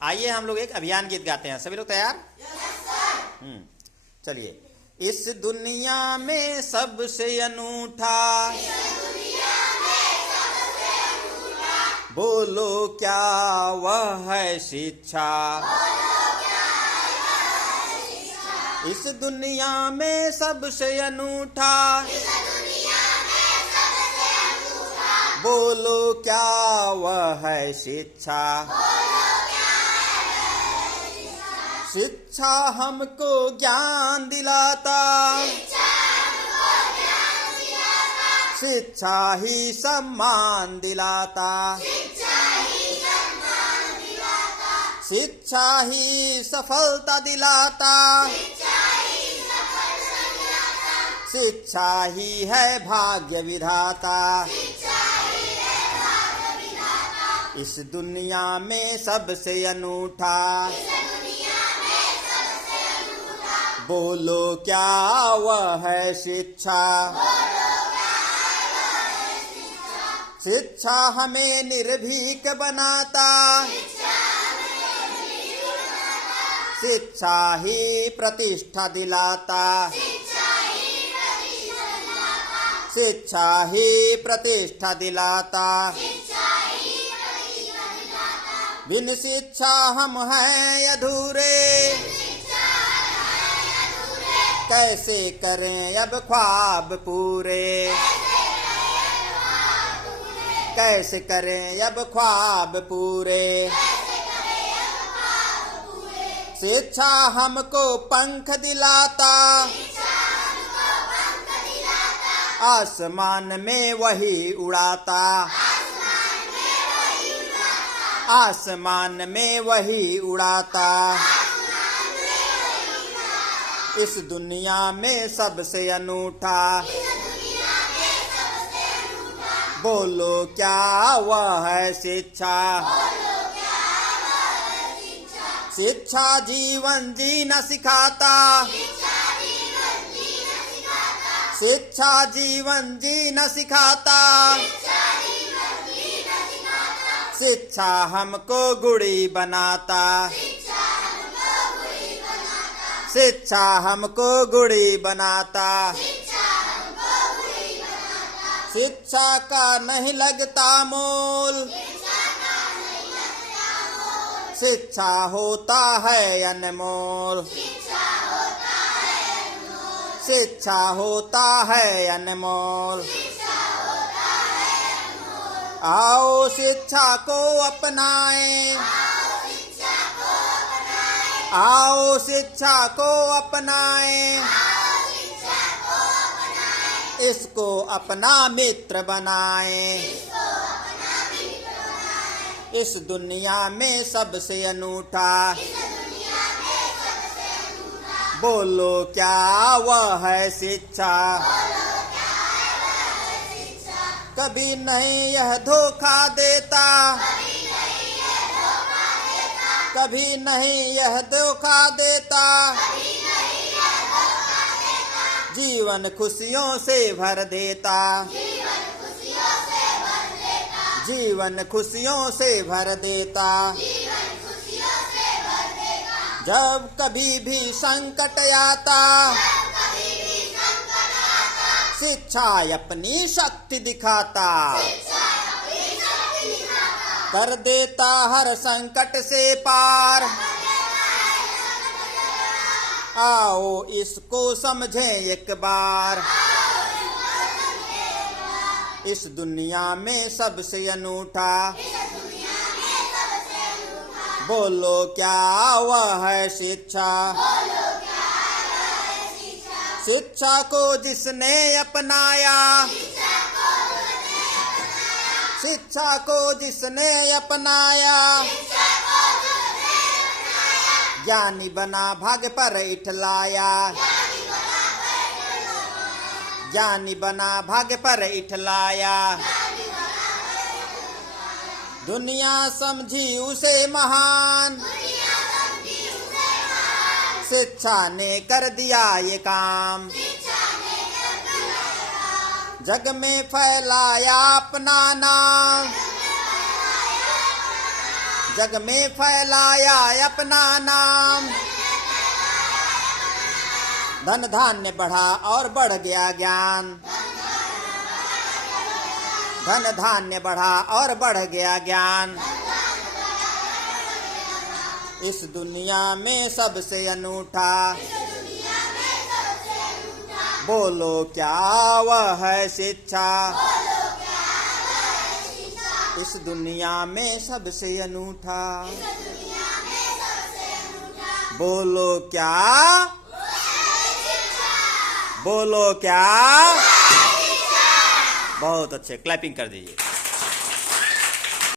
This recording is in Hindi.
आइए हम लोग एक अभियान गीत गाते हैं। सभी लोग तैयार? चलिए। इस दुनिया में सबसे अनूठा बोलो क्या वह है शिक्षा। इस दुनिया में सबसे अनूठा बोलो क्या वह है शिक्षा। शिक्षा हमको ज्ञान दिलाता, शिक्षा ही सम्मान दिलाता, शिक्षा ही सफलता दिलाता, शिक्षा ही है भाग्य विधाता। इस दुनिया में सबसे अनूठा बोलो क्या वह है शिक्षा। शिक्षा हमें निर्भीक बनाता, शिक्षा ही प्रतिष्ठा दिलाता, शिक्षा ही प्रतिष्ठा दिलाता। बिन शिक्षा हम हैं अधूरे, कैसे करें अब ख्वाब पूरे, कैसे करें अब ख्वाब पूरे। शिक्षा हमको पंख दिलाता, आसमान में वही उड़ाता, आसमान में वही उड़ाता। इस दुनिया में सबसे अनूठा बोलो क्या वह है शिक्षा। शिक्षा जीवन जीना सिखाता, शिक्षा जीवन जीना सिखाता, शिक्षा हमको गुणी बनाता, शिक्षा हमको गुणी बनाता। शिक्षा का नहीं लगता मोल, शिक्षा होता है अनमोल, शिक्षा होता है अनमोल। आओ शिक्षा को अपनाएं, आओ शिक्षा को अपनाएं, इसको अपना मित्र बनाएं। इस दुनिया में सबसे अनूठा बोलो क्या वह है शिक्षा। कभी नहीं यह धोखा देता, कभी नहीं यह धोखा देता, जीवन खुशियों से भर देता, जीवन खुशियों से भर देता। जब कभी भी संकट आता, शिक्षा अपनी शक्ति दिखाता, कर देता हर संकट से पार। आओ इसको समझें एक बार। इस दुनिया में सबसे अनूठा बोलो क्या वह है शिक्षा। शिक्षा को जिसने अपनाया, शिक्षा को जिसने अपनाया, ज्ञानी बना भाग्य पर इठलाया, ज्ञानी बना भाग्य पर इठलाया। दुनिया समझी उसे महान, शिक्षा ने कर दिया ये काम। जग में फैलाया अपना नाम, जग में फैलाया अपना नाम, धन धान्य बढ़ा और बढ़ गया ज्ञान, धन धान्य बढ़ा और बढ़ गया ज्ञान। इस दुनिया में सबसे अनूठा, बोलो क्या वह है शिक्षा, इस दुनिया में सबसे अनूठा, बोलो क्या, बोलो क्या। बहुत अच्छे, क्लैपिंग कर दीजिए।